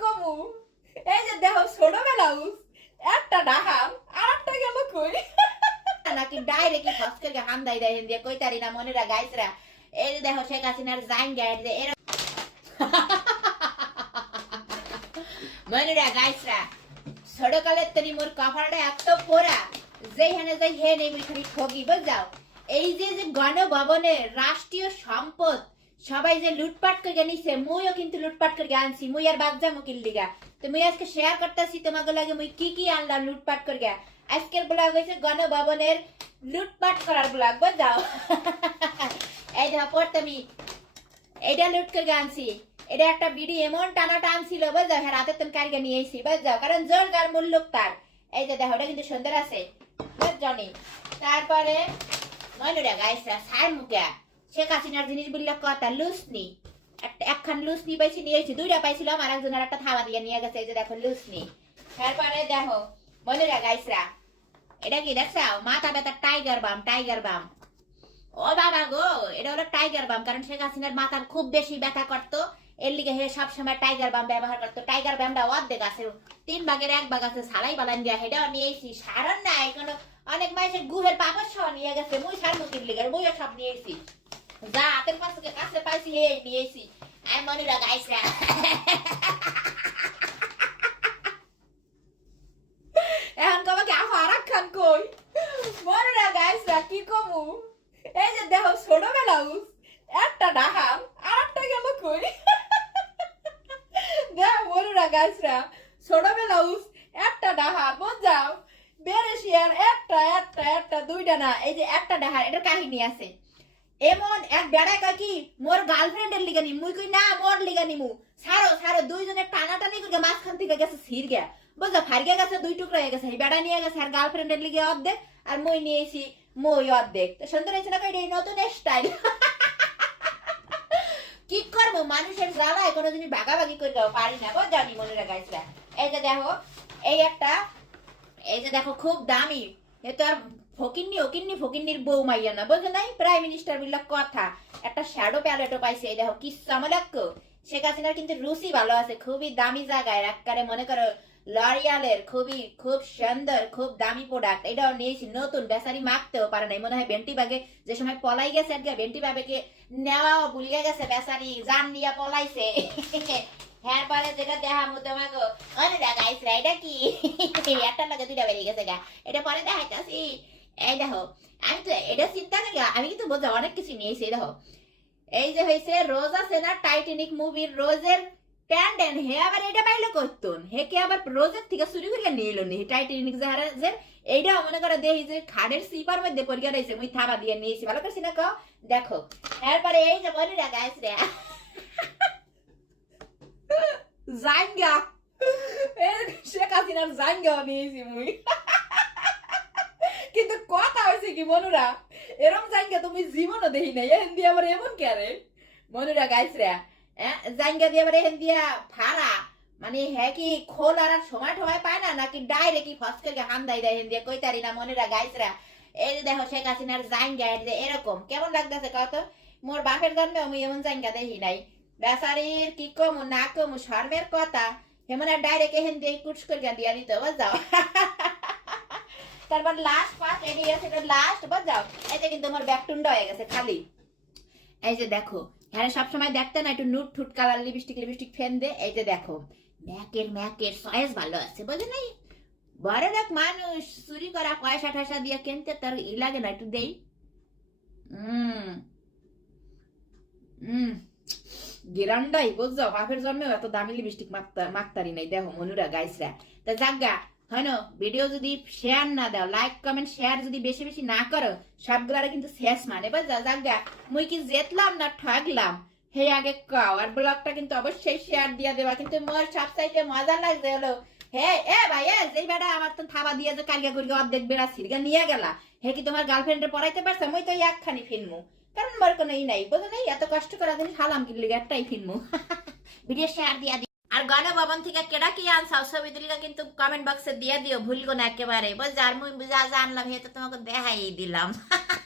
কমু? এই যে ছোটবেলা উস একটা ডাহাম আর একটা গেল কই? নাকি ডাইরেক্ট করে হাম দাই দেয় কই তারি না গাইসরা এই যে দেখো, শেখ হাসিনার জাইন গাইড যে এর ছোটকালের তরি মোর এত যাই হে নেই যাও এই যে যে গণভবনের রাষ্ট্রীয় সম্পদ সবাই যে লুটপাট করে নিছে, মুইও কিন্তু লুটপাট করে আনছি। মুই আর বাচ্চা মুকিল লিগা তো মুই আজকে শেয়ার করতেছি তোমাকে লাগে, মুই কি কি আনলাম লুটপাট করে আজকের ব্লগ হয়েছে গণভবনের লুটপাট করার ব্লগ বুঝাও দেখো পড়তামি এটা লুট করে আনছি। এটা একটা বিড়ি এমন টানা টানছিল বুঝাও হ্যাঁ রাতে তুমি কারিকে নিয়ে এসি বুঝাও কারণ জোর গার মূল্য তার। এই যে দেখো, ওটা কিন্তু সুন্দর আছে। বুঝছনি তারপরে মনুরা গাইসরা সার মুখে শেখ হাসিনার জিনিস বললে কথা লুসনি একটা, একখান লুসনি পাইছি, নিয়ে এসেছি দুইটা পাইছিলাম, আর একজনের একটা থাবা দিয়ে নিয়ে গেছে, এই যে দেখো লুসনি তারপরে দেখো মনুরা গাইসরা এটা কি দেখছাও? মাথা ব্যথা টাইগার বাম টাইগার বাম ও বাবা গো, এটা হলো টাইগার বাম কারণ শেখ হাসিনার মাথার খুব বেশি ব্যথা করতো, এর লিগে হে সব সময় টাইগার বাম ব্যবহার করতো। টাইগার বামটা অর্ধেক আছে, তিন ভাগের এক ভাগ আছে, সালাই বালান দিয়া হেটাও নিয়েছি সারান নাই, কোনো, অনেক মাসের গুহের পাপড় সহ নিয়ে গেছে, মুই সার মুখির লিগে মুইও সব নিয়ে নিয়েছি যা হাতের পাশে কাছে পাইছি হে নিয়েছি আমি মনে লাগাইছিলাম এখন কবাকে আর খান কই মনে না গাইসরা কি কমু এই যে দেখো ছোটবেলা উস একটা ডাহাম আর একটা গেল কই দেখ মনে না গাইসরা ছোটবেলা উস একটা ডাহার বুঝাও বেরেশিয়ার একটা একটা একটা দুইটা না এই যে একটা ডাহার এটা কাহিনী আছে এমন এক বেড়ায় কয় কি, মোর গার্লফ্রেন্ডের লিগে নি মুই কই, না, মোর লিগা নিমু। ছাড়ো ছাড়ো দুইজনে টানাটানি করে মাঝখান থেকে গেছে ছিড় গিয়া বুঝছ ফারগে গেছে, দুই টুকরা হয়ে গেছে। বেড়া নিয়ে গেছে আর গার্লফ্রেন্ডের লিগে অর্ধেক আর মই নিয়েছি মই অর্ধেক। তো সুন্দর হয়েছে না এই নতুন স্টাইল কি করব? মানুষের জ্বালায় কোনো জিনিস ভাগাভাগি করে দেওয়া পারি না। বুঝ জানি মনে রাখাইছিলা এই যে দেখো, এই একটা, এই যে দেখো, খুব দামি। এ তো আর ফকিন্নি ওকিন্নি ফকিন্নির বউ মাইয়া না, বুঝো নাই? প্রাইম মিনিস্টার বিল্লা কথা। একটা শ্যাডো প্যালেটও পাইছে, এই দেখো কি সামলাক্য শেখ হাসিনার কিন্তু রুচি ভালো আছে, খুবই দামি জায়গায় একবারে মনে করো, লরিয়ালের খুবই, খুব সুন্দর, খুব দামি প্রোডাক্ট এটাও নিয়েছি, নতুন, বেচারি মাখতেও পারে নাই। মনে হয় বেন্টি বাগে যে সময় পলাই গেছে আজকে বেন্টি বাবেকে নেওয়া ভুলিয়া গেছে বেচারি, জান নিয়া পলাইছে। হ্যাঁ পরে যেটা দেখা মতো তোমাকে অনেক দেখাইছে এটা কি? একটা লাগে দুইটা বেরিয়ে গেছে গা। এটা পরে দেখাইতাছি। এই দেখো, আমি তো এটা চিন্তা করি আমি কিন্তু বোঝা, অনেক কিছু নিয়েছি দেখো। এই যে হয়েছে রোজ আছে না টাইটানিক মুভির রোজের ট্যান্ডেন হে আবার এটা পাইলে করতুন হে কে আবার রোজের থেকে চুরি করে নিয়ে এলো নি টাইটানিক জাহাজের এইটাও মনে করে দেখি যে খাড়ের সিপার মধ্যে পরিষ্কার রয়েছে মুই থাবা দিয়ে নিয়েছি, ভালো করছি না কও? দেখো, এরপরে এই যে বলি রা। গাছ রে জাঙ্গা শেখ হাসিনার জাঙ্গাও নিয়েছি মুই। কিন্তু কথা হয়েছে কি, মনুরা? এরম জাঙ্গা তুমি জীবনও দেখি নাই। এহেন দিয়ে আবার এমন কে রে? মনুরা গাইছ রে জাঙ্গা দিয়ে এবারে হেন দিয়া মানে হ্যাঁ কি খোল আর সময় টময় পায় না? নাকি ডাইরেক্ট ফস করে হাম দাই দেয় হেন দিয়ে কই তারি না, মনেরা গাইছরা এই দেখো শেখ হাসিনার জাঙ্গা যে এরকম। কেমন লাগতেছে কত মোর বাপের জন্মে আমি এমন জাঙ্গা দেখি নাই। বেচারির কি কমু, না কমু সর্বের কথা। হেমন ডাইরেক্ট হেন দিয়ে কুটস করে দিয়া দিত বুঝাও তারপর লাস্ট পাঁচ এডি আছে লাস্ট বুঝাও এই যে কিন্তু আমার ব্যাকটুন্ডা হয়ে গেছে, খালি। এই যে দেখো হ্যাঁ সবসময় দেখতে না, একটু নুট ঠুট কালার লিপস্টিক লিপস্টিক ফেন দে। এই যে দেখো, ম্যাকের ম্যাকের সয়েস ভালো আছে বুঝে নাই? বড় লোক মানুষ, চুরি করা পয়সা টয়সা দিয়ে কিনতে তার ই লাগে না, একটু দেই। হুম হুম গিরান্ডাই, বুঝছ? বাপের জন্মেও এত দামি লিপস্টিক মাখতা মাখতারি নাই। দেখো মনুরা গাইসরা। তা জাগা হয়নো ভিডিও যদি শেয়ার না দাও লাইক কমেন্ট শেয়ার যদি বেশি বেশি না করো, সবগুলারে কিন্তু শেষ মানে। বুঝছ জাগা মুই কি জেতলাম না ঠগলাম? হে আগে কাও, আর ব্লগটা কিন্তু অবশ্যই শেয়ার দিয়া দেবা, কিন্তু মোর সবসাইটে মজা লাগছে হলো, হে, এ ভাই, এ, যেই বেটা আমার তো থাবা দিয়ে যে কালকে করি অর্ধেক বেড়া সিরগা নিয়ে গেলা। হে কি তোমার গার্লফ্রেন্ডে পড়াইতে পারছে? মুই তো একখানি ফিল্মু কারণ মোর কোনো ই নাই, বুঝো নাই? এত কষ্ট করা জিনিস হালাম কি লিগে একটাই ফিল্মু ভিডিও শেয়ার দিয়া আর গণভবন থেকে কেডা কি আনসাও ছবি তুলিকা কিন্তু কমেন্ট বক্সে দিয়ে দিও, ভুলগো না একেবারে। বল, যার মুই যা জানলাম হে তো তোমাকে দেখাই দিলাম।